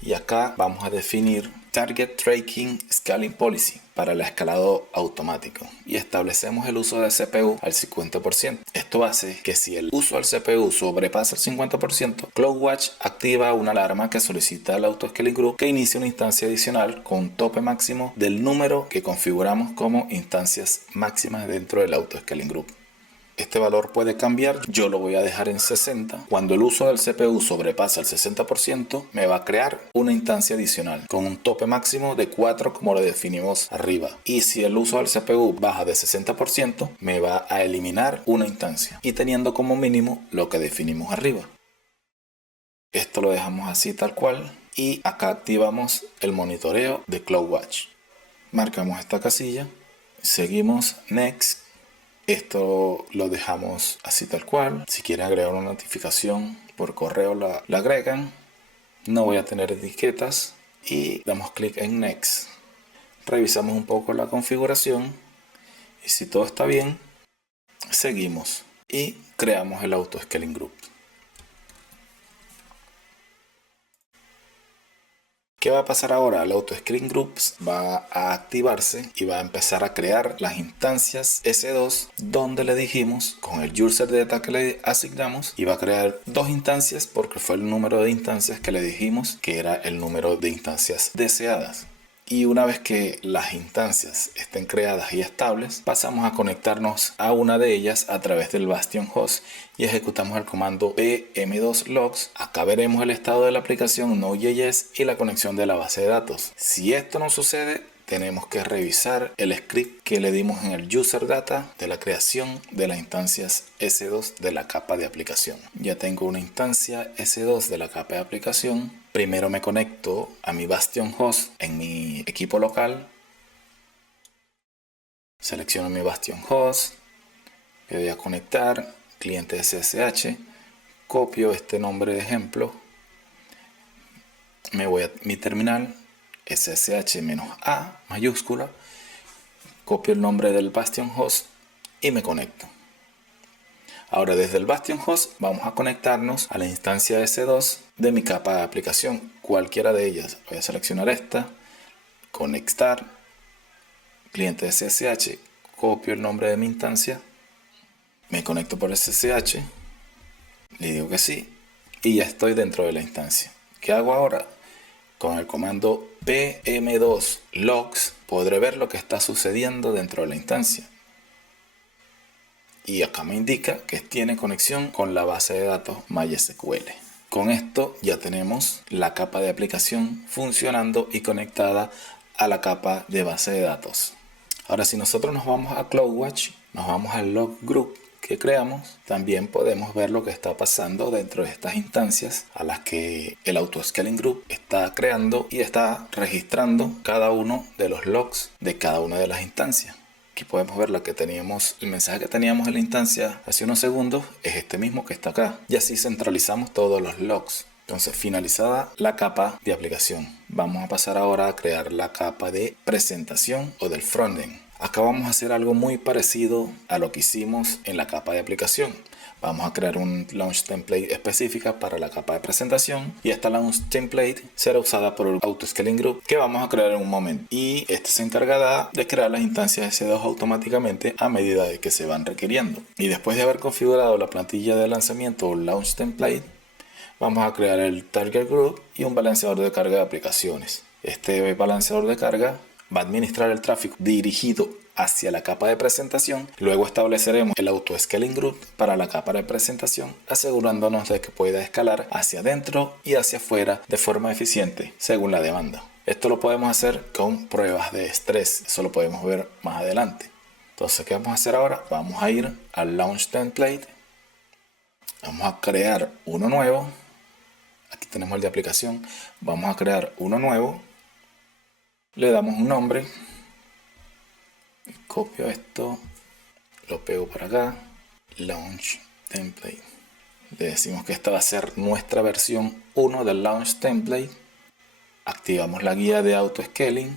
y acá vamos a definir Target Tracking Scaling Policy para el escalado automático y establecemos el uso de CPU al 50%. Esto hace que si el uso del CPU sobrepasa el 50%, CloudWatch activa una alarma que solicita al AutoScaling Group que inicie una instancia adicional con un tope máximo del número que configuramos como instancias máximas dentro del AutoScaling Group. Este valor puede cambiar, yo lo voy a dejar en 60. Cuando el uso del CPU sobrepasa el 60%, me va a crear una instancia adicional con un tope máximo de 4 como lo definimos arriba. Y si el uso del CPU baja de 60%, me va a eliminar una instancia y teniendo como mínimo lo que definimos arriba. Esto lo dejamos así tal cual y acá activamos el monitoreo de CloudWatch. Marcamos esta casilla, seguimos Next. Esto lo dejamos así tal cual. Si quieren agregar una notificación por correo la agregan. No voy a tener etiquetas y damos clic en Next. Revisamos un poco la configuración y si todo está bien, seguimos y creamos el AutoScaling Group. ¿Qué va a pasar ahora? El AutoScaling Groups va a activarse y va a empezar a crear las instancias S2 donde le dijimos con el user data que le asignamos y va a crear dos instancias porque fue el número de instancias que le dijimos que era el número de instancias deseadas. Y una vez que las instancias estén creadas y estables, pasamos a conectarnos a una de ellas a través del Bastion Host y ejecutamos el comando pm2logs. Acá veremos el estado de la aplicación Node.js y la conexión de la base de datos. Si esto no sucede, tenemos que revisar el script que le dimos en el user data de la creación de las instancias S2 de la capa de aplicación. Ya tengo una instancia S2 de la capa de aplicación. Primero me conecto a mi Bastion Host en mi equipo local. Selecciono mi Bastion Host. Le doy a conectar, cliente SSH. Copio este nombre de ejemplo. Me voy a mi terminal. SSH-A mayúscula, copio el nombre del Bastion Host y me conecto. Ahora desde el Bastion Host vamos a conectarnos a la instancia S2 de mi capa de aplicación, cualquiera de ellas. Voy a seleccionar esta, conectar, cliente SSH, copio el nombre de mi instancia, me conecto por SSH, le digo que sí y ya estoy dentro de la instancia. ¿Qué hago ahora? Con el comando pm2logs podré ver lo que está sucediendo dentro de la instancia. Y acá me indica que tiene conexión con la base de datos MySQL. Con esto ya tenemos la capa de aplicación funcionando y conectada a la capa de base de datos. Ahora si nosotros nos vamos a CloudWatch, nos vamos al log group que creamos, también podemos ver lo que está pasando dentro de estas instancias a las que el AutoScaling Group está creando y está registrando cada uno de los logs de cada una de las instancias. Aquí podemos ver lo que teníamos, el mensaje que teníamos en la instancia hace unos segundos es este mismo que está acá. Y así centralizamos todos los logs. Entonces, finalizada la capa de aplicación, vamos a pasar ahora a crear la capa de presentación o del frontend. Acá vamos a hacer algo muy parecido a lo que hicimos en la capa de aplicación. Vamos a crear un launch template específica para la capa de presentación y esta launch template será usada por el AutoScaling Group que vamos a crear en un momento. Y este se encargará de crear las instancias S2 automáticamente a medida de que se van requiriendo. Y después de haber configurado la plantilla de lanzamiento o launch template, vamos a crear el target group y un balanceador de carga de aplicaciones. Este balanceador de carga va a administrar el tráfico dirigido hacia la capa de presentación. Luego estableceremos el AutoScaling Group para la capa de presentación, asegurándonos de que pueda escalar hacia adentro y hacia afuera de forma eficiente según la demanda. Esto lo podemos hacer con pruebas de estrés, eso lo podemos ver más adelante. Entonces, ¿qué vamos a hacer ahora? Vamos a ir al Launch Template, vamos a crear uno nuevo. Aquí tenemos el de aplicación, vamos a crear uno nuevo, le damos un nombre, copio esto, lo pego para acá, Launch Template. Le decimos que esta va a ser nuestra versión 1 del Launch Template. Activamos la guía de auto scaling.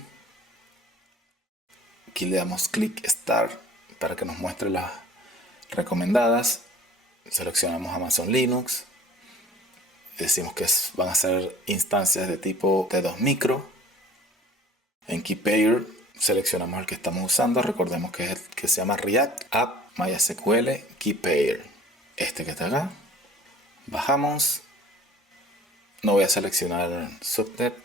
Aquí le damos clic Start para que nos muestre las recomendadas. Seleccionamos Amazon Linux. Decimos que van a ser instancias de tipo T2 micro. En KeyPair seleccionamos el que estamos usando. Recordemos que es el que se llama React App MySQL KeyPair. Este que está acá. Bajamos. No voy a seleccionar Subnet.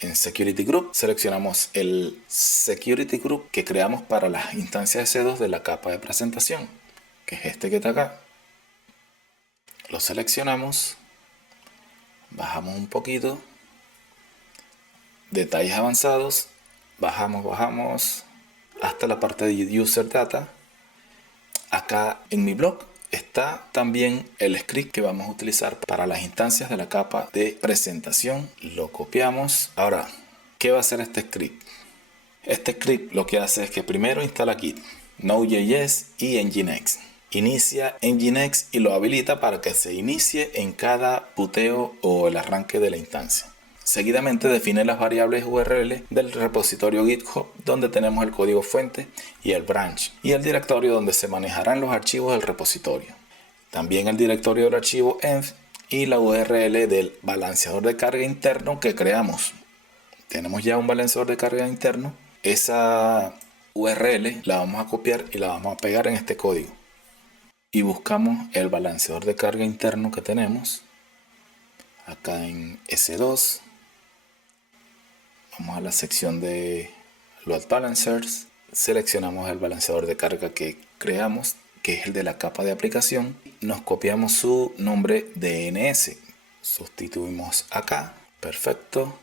En Security Group seleccionamos el Security Group que creamos para las instancias EC2 de la capa de presentación, que es este que está acá. Lo seleccionamos, bajamos un poquito, detalles avanzados, bajamos hasta la parte de User Data. Acá en mi blog está también el script que vamos a utilizar para las instancias de la capa de presentación. Lo copiamos. Ahora, ¿qué va a hacer este script? Este script lo que hace es que primero instala Git, Node.js y Nginx. Inicia Nginx y lo habilita para que se inicie en cada puteo o el arranque de la instancia. Seguidamente define las variables URL del repositorio GitHub donde tenemos el código fuente y el branch y el directorio donde se manejarán los archivos del repositorio. También el directorio del archivo env y la URL del balanceador de carga interno que creamos. Tenemos ya un balanceador de carga interno. Esa URL la vamos a copiar y la vamos a pegar en este código. Y buscamos el balanceador de carga interno que tenemos acá en S2. Vamos a la sección de Load Balancers, seleccionamos el balanceador de carga que creamos, que es el de la capa de aplicación. Nos copiamos su nombre DNS, sustituimos acá, perfecto.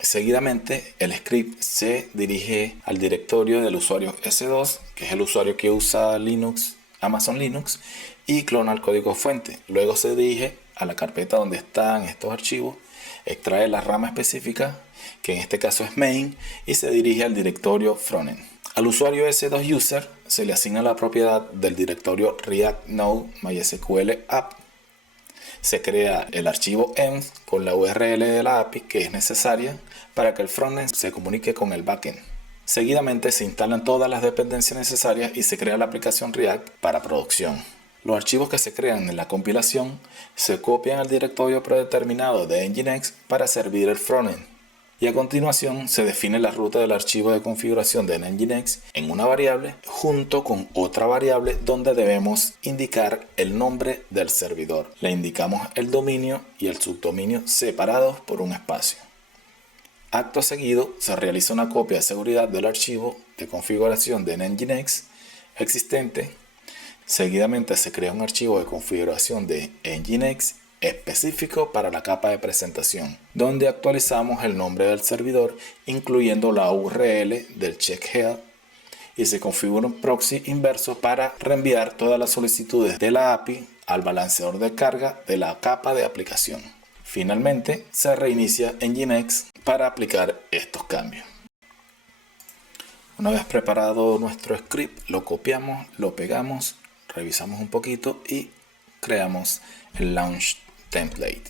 Seguidamente el script se dirige al directorio del usuario S2, que es el usuario que usa Linux, Amazon Linux, y clona el código fuente. Luego se dirige a la carpeta donde están estos archivos, extrae la rama específica, que en este caso es main, y se dirige al directorio frontend. Al usuario S2 user se le asigna la propiedad del directorio React Node MySQL App. Se crea el archivo env con la URL de la API que es necesaria para que el frontend se comunique con el backend. Seguidamente se instalan todas las dependencias necesarias y se crea la aplicación React para producción. Los archivos que se crean en la compilación se copian al directorio predeterminado de Nginx para servir el frontend. Y a continuación se define la ruta del archivo de configuración de Nginx en una variable junto con otra variable donde debemos indicar el nombre del servidor. Le indicamos el dominio y el subdominio separados por un espacio. Acto seguido se realiza una copia de seguridad del archivo de configuración de Nginx existente. Seguidamente se crea un archivo de configuración de Nginx específico para la capa de presentación, donde actualizamos el nombre del servidor, incluyendo la URL del checkhead, y se configura un proxy inverso para reenviar todas las solicitudes de la API al balanceador de carga de la capa de aplicación. Finalmente, se reinicia Nginx para aplicar estos cambios. Una vez preparado nuestro script, lo copiamos, lo pegamos, revisamos un poquito y creamos el Launch Template.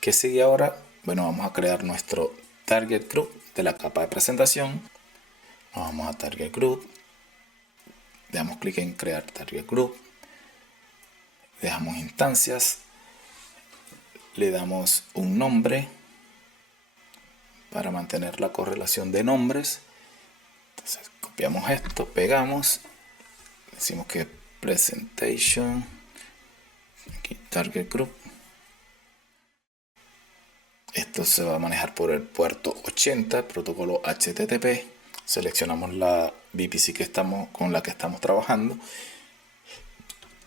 ¿Qué sigue ahora? Bueno, vamos a crear nuestro Target Group de la capa de presentación. Nos vamos a Target Group. Damos clic en crear Target Group. Dejamos instancias. Le damos un nombre para mantener la correlación de nombres. Entonces copiamos esto, pegamos, decimos que presentation, aquí target group. Esto se va a manejar por el puerto 80, protocolo HTTP. Seleccionamos la VPC con la que estamos trabajando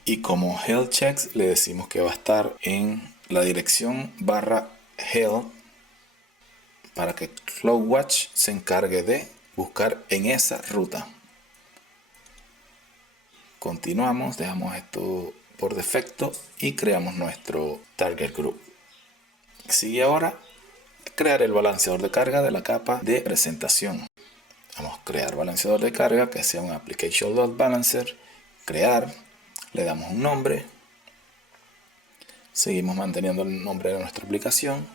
Y como health checks le decimos que va a estar en la dirección /health para que CloudWatch se encargue de buscar en esa ruta. Continuamos, dejamos esto por defecto y creamos nuestro target group. Sigue ahora crear el balanceador de carga de la capa de presentación. Vamos a crear balanceador de carga que sea un application load balancer, crear, le damos un nombre, seguimos manteniendo el nombre de nuestra aplicación,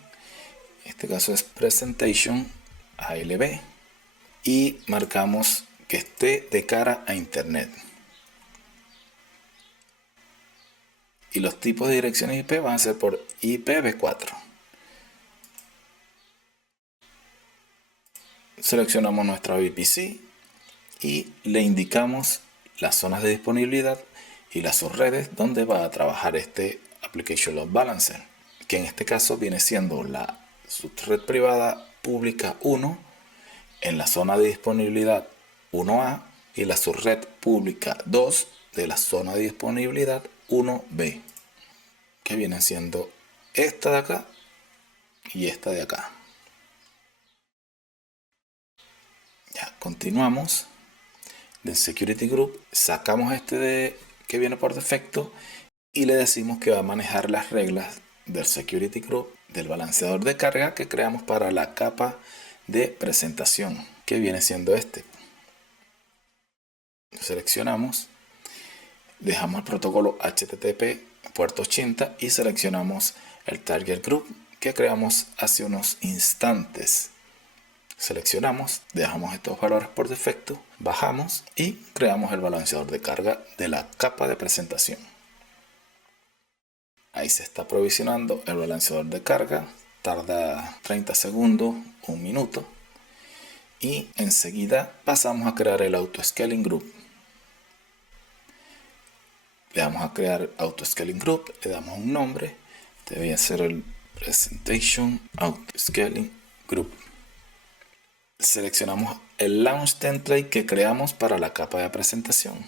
en este caso es presentation ALB, y marcamos que esté de cara a internet. Y los tipos de direcciones IP van a ser por IPv4. Seleccionamos nuestra VPC y le indicamos las zonas de disponibilidad y las subredes donde va a trabajar este Application Load Balancer, que en este caso viene siendo la subred privada pública 1 en la zona de disponibilidad 1A y la subred pública 2 de la zona de disponibilidad 1B, que viene siendo esta de acá y esta de acá. Ya, continuamos. Del Security Group sacamos este que viene por defecto y le decimos que va a manejar las reglas del Security Group del balanceador de carga que creamos para la capa de presentación, que viene siendo este. Seleccionamos, dejamos el protocolo HTTP puerto 80 y seleccionamos el Target Group que creamos hace unos instantes. Seleccionamos, dejamos estos valores por defecto, bajamos y creamos el balanceador de carga de la capa de presentación. Ahí se está provisionando el balanceador de carga, tarda 30 segundos, un minuto, y enseguida pasamos a crear el Auto-Scaling Group. Le damos a crear Auto-Scaling Group, le damos un nombre, debe ser el Presentation Auto-Scaling Group. Seleccionamos el Launch Template que creamos para la capa de presentación.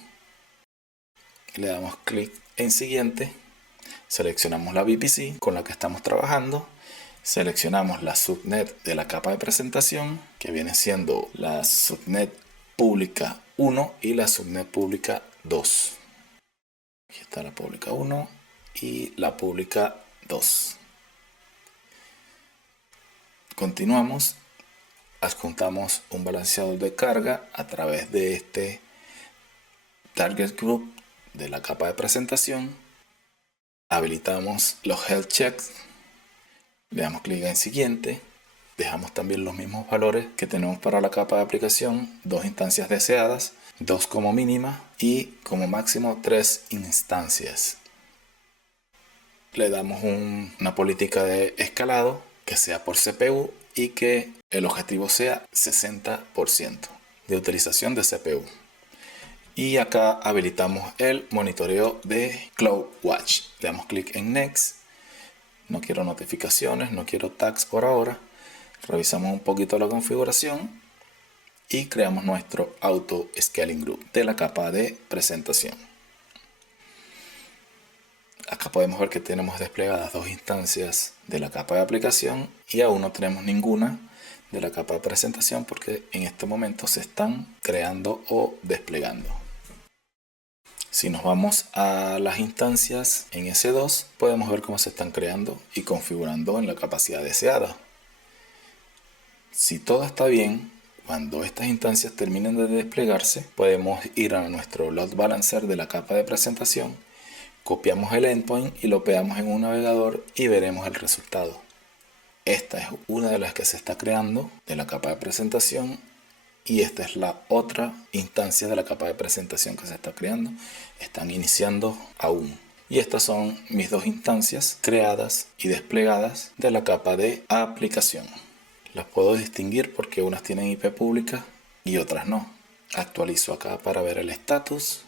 Le damos clic en Siguiente. Seleccionamos la VPC con la que estamos trabajando. Seleccionamos la subnet de la capa de presentación, que viene siendo la subnet pública 1 y la subnet pública 2. Aquí está la pública 1 y la pública 2. Continuamos. Adjuntamos un balanceador de carga a través de este Target Group de la capa de presentación. Habilitamos los Health Checks. Le damos clic en Siguiente. Dejamos también los mismos valores que tenemos para la capa de aplicación. 2 instancias deseadas, 2 como mínima y como máximo 3 instancias. Le damos una política de escalado que sea por CPU y que el objetivo sea 60% de utilización de CPU. Y acá habilitamos el monitoreo de CloudWatch. Le damos clic en Next. No quiero notificaciones, no quiero tags por ahora. Revisamos un poquito la configuración y creamos nuestro Auto Scaling Group de la capa de presentación. Acá podemos ver que tenemos desplegadas 2 instancias de la capa de aplicación y aún no tenemos ninguna de la capa de presentación porque en este momento se están creando o desplegando. Si nos vamos a las instancias en S2, podemos ver cómo se están creando y configurando en la capacidad deseada. Si todo está bien, cuando estas instancias terminen de desplegarse, podemos ir a nuestro load balancer de la capa de presentación, copiamos el endpoint y lo pegamos en un navegador y veremos el resultado. Esta es una de las que se está creando de la capa de presentación y esta es la otra instancia de la capa de presentación que se está creando. Están iniciando aún. Y estas son mis 2 instancias creadas y desplegadas de la capa de aplicación. Las puedo distinguir porque unas tienen IP pública y otras no. Actualizo acá para ver el estatus.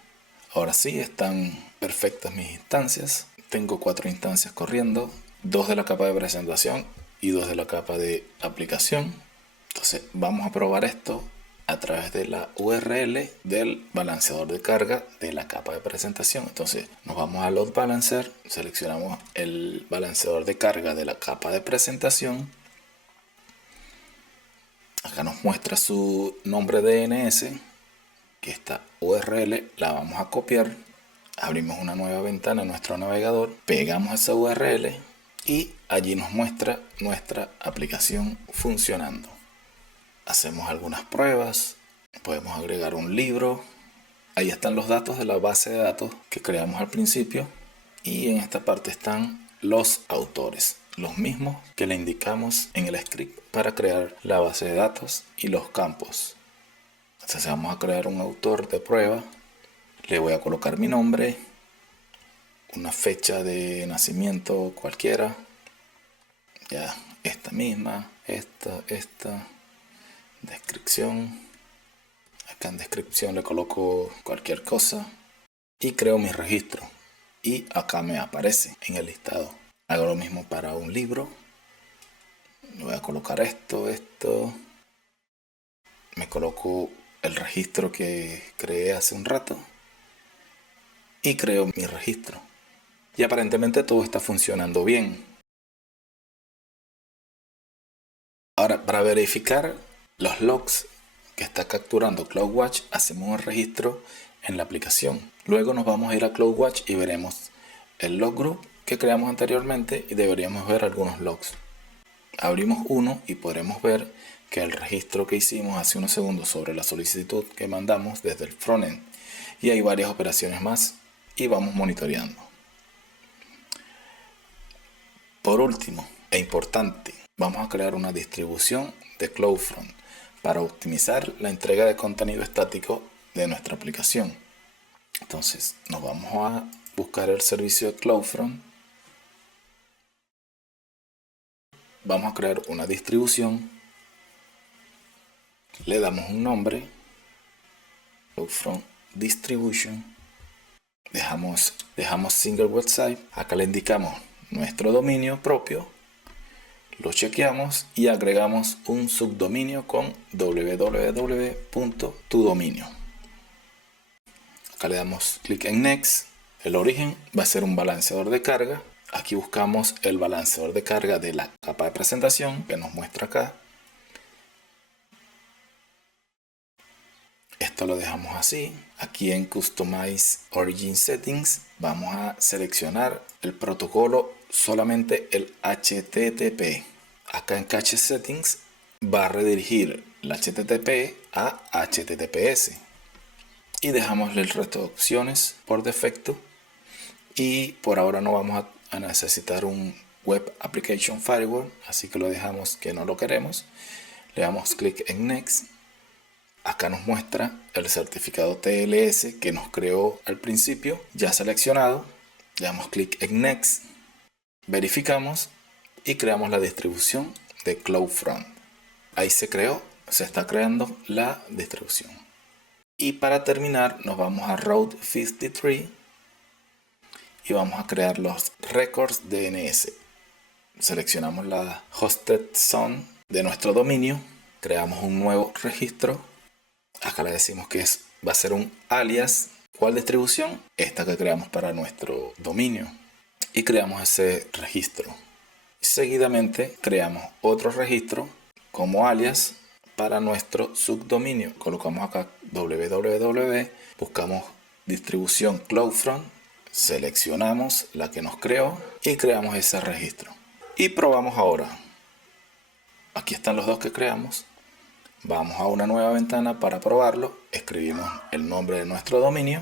Ahora sí, están perfectas mis instancias. Tengo 4 instancias corriendo, 2 de la capa de presentación y 2 de la capa de aplicación. Entonces vamos a probar esto a través de la URL del balanceador de carga de la capa de presentación. Entonces nos vamos a Load Balancer, seleccionamos el balanceador de carga de la capa de presentación. Acá nos muestra su nombre DNS, que esta URL la vamos a copiar. Abrimos una nueva ventana en nuestro navegador, pegamos esa URL y allí nos muestra nuestra aplicación funcionando. Hacemos algunas pruebas, podemos agregar un libro. Ahí están los datos de la base de datos que creamos al principio y en esta parte están los autores, los mismos que le indicamos en el script para crear la base de datos y los campos. Entonces vamos a crear un autor de prueba. Le voy a colocar mi nombre, una fecha de nacimiento cualquiera, ya esta misma, esta, descripción. Acá en descripción le coloco cualquier cosa y creo mi registro y acá me aparece en el listado. Hago lo mismo para un libro. Le voy a colocar esto, me coloco el registro que creé hace un rato y creo mi registro. Y aparentemente todo está funcionando bien. Ahora, para verificar los logs que está capturando CloudWatch, hacemos un registro en la aplicación. Luego nos vamos a ir a CloudWatch y veremos el log group que creamos anteriormente y deberíamos ver algunos logs. Abrimos uno y podremos ver que el registro que hicimos hace unos segundos sobre la solicitud que mandamos desde el frontend, y hay varias operaciones más y vamos monitoreando. Por último e importante, vamos a crear una distribución de CloudFront para optimizar la entrega de contenido estático de nuestra aplicación. Entonces nos vamos a buscar el servicio de CloudFront. Vamos a crear una distribución. Le damos un nombre, CloudFront Distribution. Dejamos single website. Acá le indicamos nuestro dominio propio. Lo chequeamos y agregamos un subdominio con www.tudominio. Acá le damos clic en Next. El origen va a ser un balanceador de carga. Aquí buscamos el balanceador de carga de la capa de presentación que nos muestra acá. Esto lo dejamos así. Aquí en Customize Origin Settings vamos a seleccionar el protocolo, solamente el HTTP. Acá en Cache Settings va a redirigir el HTTP a HTTPS. Y dejamos el resto de opciones por defecto. Y por ahora no vamos a necesitar un Web Application Firewall, así que lo dejamos que no lo queremos. Le damos clic en Next. Acá nos muestra el certificado TLS que nos creó al principio, ya seleccionado. Le damos clic en Next, verificamos y creamos la distribución de CloudFront. Ahí se está creando la distribución. Y para terminar nos vamos a Route 53 y vamos a crear los records DNS. Seleccionamos la hosted zone de nuestro dominio, creamos un nuevo registro. Acá le decimos que va a ser un alias. ¿Cuál distribución? Esta que creamos para nuestro dominio. Y creamos ese registro. Seguidamente creamos otro registro como alias para nuestro subdominio. Colocamos acá www, buscamos distribución CloudFront, seleccionamos la que nos creó y creamos ese registro. Y probamos ahora. Aquí están los dos que creamos. Vamos a una nueva ventana para probarlo, escribimos el nombre de nuestro dominio.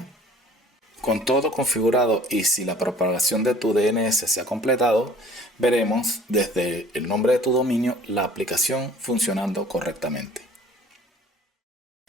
Con todo configurado y si la propagación de tu DNS se ha completado, veremos desde el nombre de tu dominio la aplicación funcionando correctamente.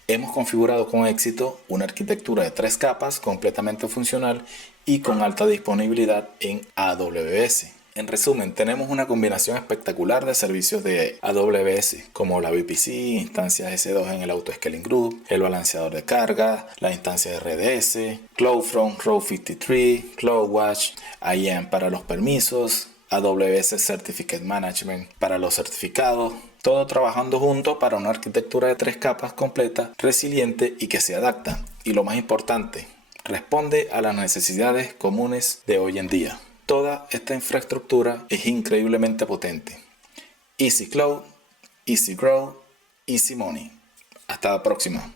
Hemos configurado con éxito una arquitectura de 3 capas completamente funcional y con alta disponibilidad en AWS. En resumen, tenemos una combinación espectacular de servicios de AWS, como la VPC, instancias S2 en el Auto-Scaling Group, el balanceador de carga, la instancia de RDS, CloudFront, Route 53, CloudWatch, IAM para los permisos, AWS Certificate Management para los certificados, todo trabajando juntos para una arquitectura de 3 capas completa, resiliente y que se adapta. Y lo más importante, responde a las necesidades comunes de hoy en día. Toda esta infraestructura es increíblemente potente. Easy Cloud, Easy Grow, Easy Money. Hasta la próxima.